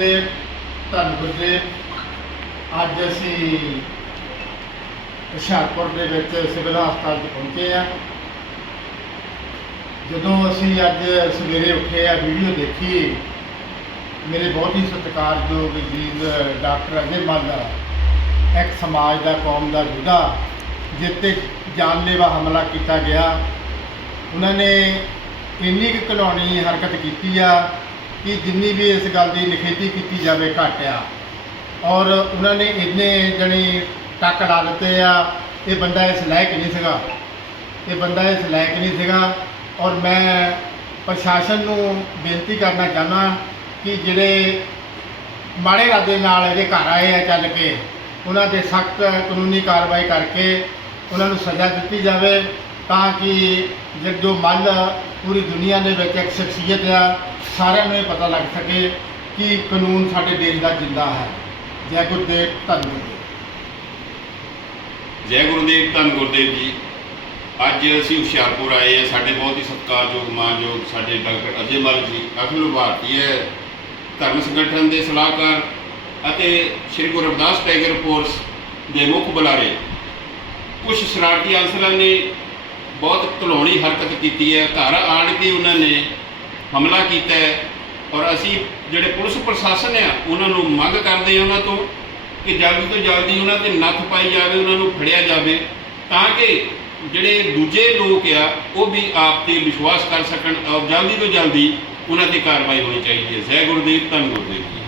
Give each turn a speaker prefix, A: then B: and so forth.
A: ਗੁਰਦੇਵ ਧੰਨ ਗੁਰਦੇਵ ਅੱਜ ਅਸੀਂ ਹੁਸ਼ਿਆਰਪੁਰ ਦੇ ਵਿੱਚ ਸਿਵਲ ਹਸਪਤਾਲ 'ਚ ਪਹੁੰਚੇ ਆ ਜਦੋਂ ਅਸੀਂ ਅੱਜ ਸਵੇਰੇ ਉੱਠੇ ਆ ਵੀਡੀਓ ਦੇਖੀ, ਮੇਰੇ ਬਹੁਤ ਹੀ ਸਤਿਕਾਰਯੋਗ ਵੀਰ ਡਾਕਟਰ ਅਜੇ ਮੱਲ, ਇੱਕ ਸਮਾਜ ਦਾ, ਕੌਮ ਦਾ ਯੋਧਾ ਜਿੱਤੇ ਜਾਨਲੇਵਾ ਹਮਲਾ ਕੀਤਾ ਗਿਆ। ਉਹਨਾਂ ਨੇ ਇੰਨੀ ਕੁ ਘਿਨਾਉਣੀ ਹਰਕਤ ਕੀਤੀ ਆ ਕਿ ਜਿੰਨੀ ਵੀ ਇਸ ਗੱਲ ਦੀ ਨਿਖੇਧੀ ਕੀਤੀ ਜਾਵੇ ਘੱਟ ਆ ਔਰ ਉਹਨਾਂ ਨੇ ਇੰਨੇ ਜਣੀ ਟੱਕ ਲਾ ਦਿੱਤੇ ਆ, ਇਹ ਬੰਦਾ ਇਸ ਲਾਇਕ ਨਹੀਂ ਸੀਗਾ। ਇਹ ਬੰਦਾ ਇਸ ਲਾਇਕ ਨਹੀਂ ਸੀਗਾ। ਔਰ ਮੈਂ ਪ੍ਰਸ਼ਾਸਨ ਨੂੰ ਬੇਨਤੀ ਕਰਨਾ ਚਾਹੁੰਦਾ ਕਿ ਜਿਹੜੇ ਮਾੜੇ ਇਰਾਦੇ ਨਾਲ ਇਹਦੇ ਘਰ ਆਏ ਆ ਚੱਲ ਕੇ, ਉਹਨਾਂ ਤੇ ਸਖਤ ਕਾਨੂੰਨੀ ਕਾਰਵਾਈ ਕਰਕੇ ਉਹਨਾਂ ਨੂੰ ਸਜ਼ਾ ਦਿੱਤੀ ਜਾਵੇ। ਤਾਂ ਕਿ ਜੇ ਜੋ ਮੱਲ ਪੂਰੀ ਦੁਨੀਆ ਦੇ ਵਿੱਚ ਇੱਕ ਸ਼ਖਸੀਅਤ ਆ, ਸਾਰਿਆਂ ਨੂੰ ਇਹ ਪਤਾ ਲੱਗ ਸਕੇ ਕਿ ਕਾਨੂੰਨ ਸਾਡੇ ਦੇਸ਼ ਦਾ ਜਿੰਦਾ ਹੈ। ਜੈ ਗੁਰਦੇਵ, ਧੰਨ ਗੁਰਦੇਵ।
B: ਜੈ ਗੁਰਦੇਵ, ਧੰਨ ਗੁਰਦੇਵ ਜੀ। ਅੱਜ ਅਸੀਂ ਹੁਸ਼ਿਆਰਪੁਰ ਆਏ ਹਾਂ। ਸਾਡੇ ਬਹੁਤ ਹੀ ਸਤਿਕਾਰਯੋਗ, ਮਾਨਯੋਗ ਸਾਡੇ ਡਾਕਟਰ ਅਜੇ ਮਲ ਜੀ, ਅਖਿਲ ਭਾਰਤੀ ਹੈ, ਧਰਮ ਸੰਗਠਨ ਦੇ ਸਲਾਹਕਾਰ ਅਤੇ ਸ੍ਰੀ ਗੁਰੂ ਰਵਿਦਾਸ ਟਾਈਗਰ ਫੋਰਸ ਦੇ ਮੁੱਖ ਬੁਲਾਰੇ। ਕੁਝ ਸ਼ਰਾਰਤੀ ਅਨਸਰਾਂ ਨੇ ਬਹੁਤ ਘਲੋਣੀ ਹਰਕਤ ਕੀਤੀ ਹੈ। ਘਰ ਆਣ ਕੇ ਉਹਨਾਂ ਨੇ ਹਮਲਾ ਕੀਤਾ ਹੈ ਔਰ ਅਸੀਂ ਜਿਹੜੇ ਪੁਲਿਸ ਪ੍ਰਸ਼ਾਸਨ ਆ, ਉਹਨਾਂ ਨੂੰ ਮੰਗ ਕਰਦੇ ਹਾਂ ਉਹਨਾਂ ਤੋਂ ਕਿ ਜਲਦੀ ਤੋਂ ਜਲਦੀ ਉਹਨਾਂ ਤੇ ਨੱਥ ਪਾਈ ਜਾਵੇ, ਉਹਨਾਂ ਨੂੰ ਫੜਿਆ ਜਾਵੇ ਤਾਂ ਕਿ ਜਿਹੜੇ ਦੂਜੇ ਲੋਕ ਆ, ਉਹ ਵੀ ਆਪ ਤੇ ਵਿਸ਼ਵਾਸ ਕਰ ਸਕਣ ਔਰ ਜਲਦੀ ਤੋਂ ਜਲਦੀ ਉਹਨਾਂ ਤੇ ਕਾਰਵਾਈ ਹੋਣੀ ਚਾਹੀਦੀ ਹੈ। ਜੈ ਗੁਰਦੇਵ, ਧੰਨ ਗੁਰਦੇਵ ਜੀ।